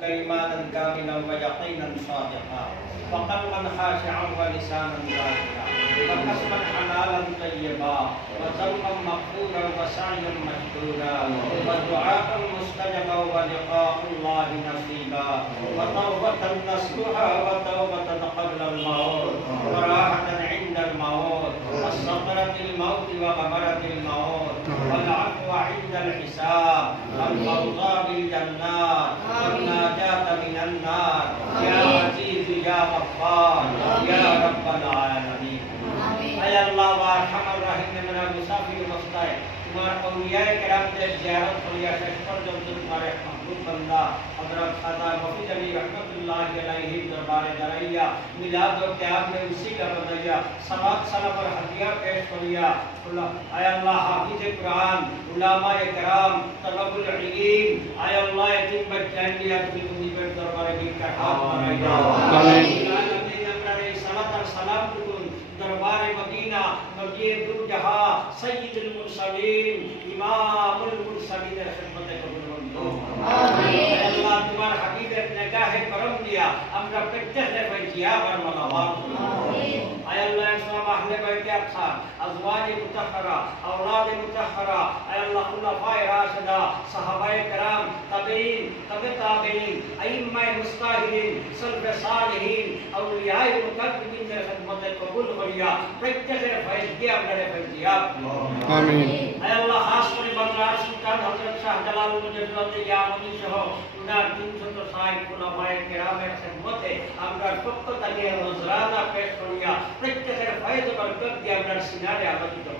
كإيمانا كاملا ويقينا صادقا وقلبا خاشعا ولسانا ذاكرا وكسبا حلالا طيبا وذنبا مغفورا وسعيا مشكورا ودعاء مستجبا ولقاء الله نصيبا وتوبة نصوحا وتوبة قبل الموت وراحة عند الموت وسكرة الموت وغمرة الموت والعفو عند الحساب والفوضى بالجنات والنجاة من النار يا عزيز يا غفار يا رب العالمين اے اللہ وارحم الرحیم میرا مسافر مستائے تمہارا اولیاء کرام دے زیارت فریا شیخ پر جو تمہارے محبوب بندہ حضرت خدا مفید علی رحمت اللہ علیہ دربار دریا میلاد و قیام نے اسی کا بنایا صلوات سلام اور ہدیہ پیش فریا اے اللہ حافظ قرآن علماء کرام طلب العلم اے اللہ یتیم بچائیں لیا تمہیں پر دربار کی ہاتھ بنایا آمین سلام دربار مدینہ نبی دو جہاں سید المرسلین امام المرسلین خدمت قبول منظور آمین اللہ تمہار حبیب نگاہ کرم دیا امرا پکتہ بیتیا برمالاباد آمین اے اللہ اسلام اہل بیت اطہار ازواج مطہرہ اولاد مطہرہ اے اللہ خلفاء راشدہ صحابہ کرام تابعین تبع تابعین ائمہ مجتہدین سلف صالحین اولیاء مقربین خدمت قبول فریا پرتیخر فیض دیا میرے فیضیا آمین اے اللہ خاص کری بندرار سلطان حضرت شاہ جلال المجدد یامنی شہو انہار 360 خلفاء کرام خدمت امرار فقط تاکہ نظرانہ پیش فریا پرتیخر فیض برکت دیا میرے سینارے آبادی کرو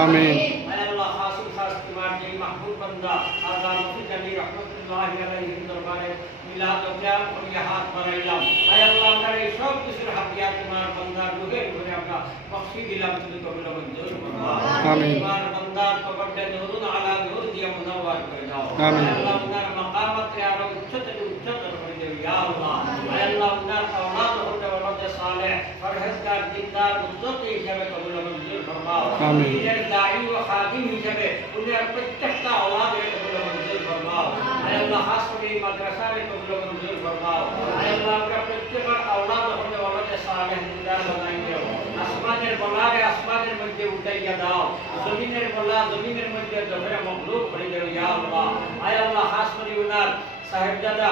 آمین اے اللہ خاص تمہار جی محبوب بندہ آزاد مفید علی رحمت اللہ علیہ دربار میلاد و قیام کو یہ ہاتھ برائلام اے اللہ میرے شوق کی سرحبیات تمہار بندہ روحے روحے اپنا بخشی دلام تمہیں قبل منظور فرما آمین تمہار بندہ کو بڑھے نورون علا نور دیا منور کر جاؤ آمین اے اللہ انہار مقامت ریارو اچھت کر دے یا اللہ اے اللہ انہار اولاد ہوتے ولد صالح فرحزگار دیندار مزدقی شبہ قبل منظور فرما آمین انہار داعی و خادم ہی شبہ انہار پچھتا اولاد قبل منظور فرما اے اللہ خاص کری مدرسہ قبل منظور فرما اے اللہ کا پچھتا اولاد ہوتے ولد صالح دیندار بنائیں گے আসমানের বলারে আসমানের মধ্যে উঠাইয়া দাও জমিনের বলা জমিনের মধ্যে জমিরে মখলুক করে দাও ইয়া আল্লাহ আয় আল্লাহ খাস করে উনার সাহেবজাদা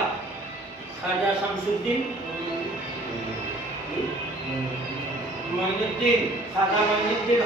খাজা শামসুদ্দিন मोइनुद्दीन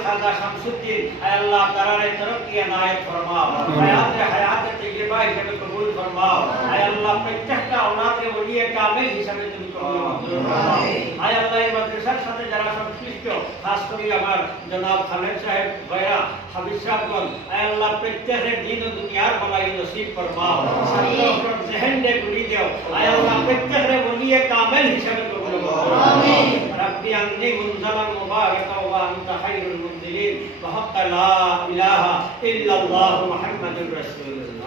खाजा शमसुद्दीन ऐ अल्लाह करारे तरक्की अनायत फरमाओ हयात तय्यबा हिसाब कबूल फरमाओ ऐ अल्लाह प्रत्येक औलाद के वली कामिल हिसाब তুমি কবুল ফরমাও ऐ अल्लाह মাদ্রাসার সাথে যারা সংশ্লিষ্ট খাস করে আমার জনাব খালেদ সাহেব ভাইরা হাবিব সাহেবগণ ऐ अल्लाह প্রত্যেকের দিন ও দুনিয়ার ভলাই নসিব ফরমাও ছাত্রদের জহন দে গুলি দাও ऐ अल्लाह প্রত্যেকের वली কামিল হিসাব কবুল ফরমাও আমিন ربي أني منزلا مباركا وأنت خير المنزلين وحق لا إله إلا الله محمد رسول الله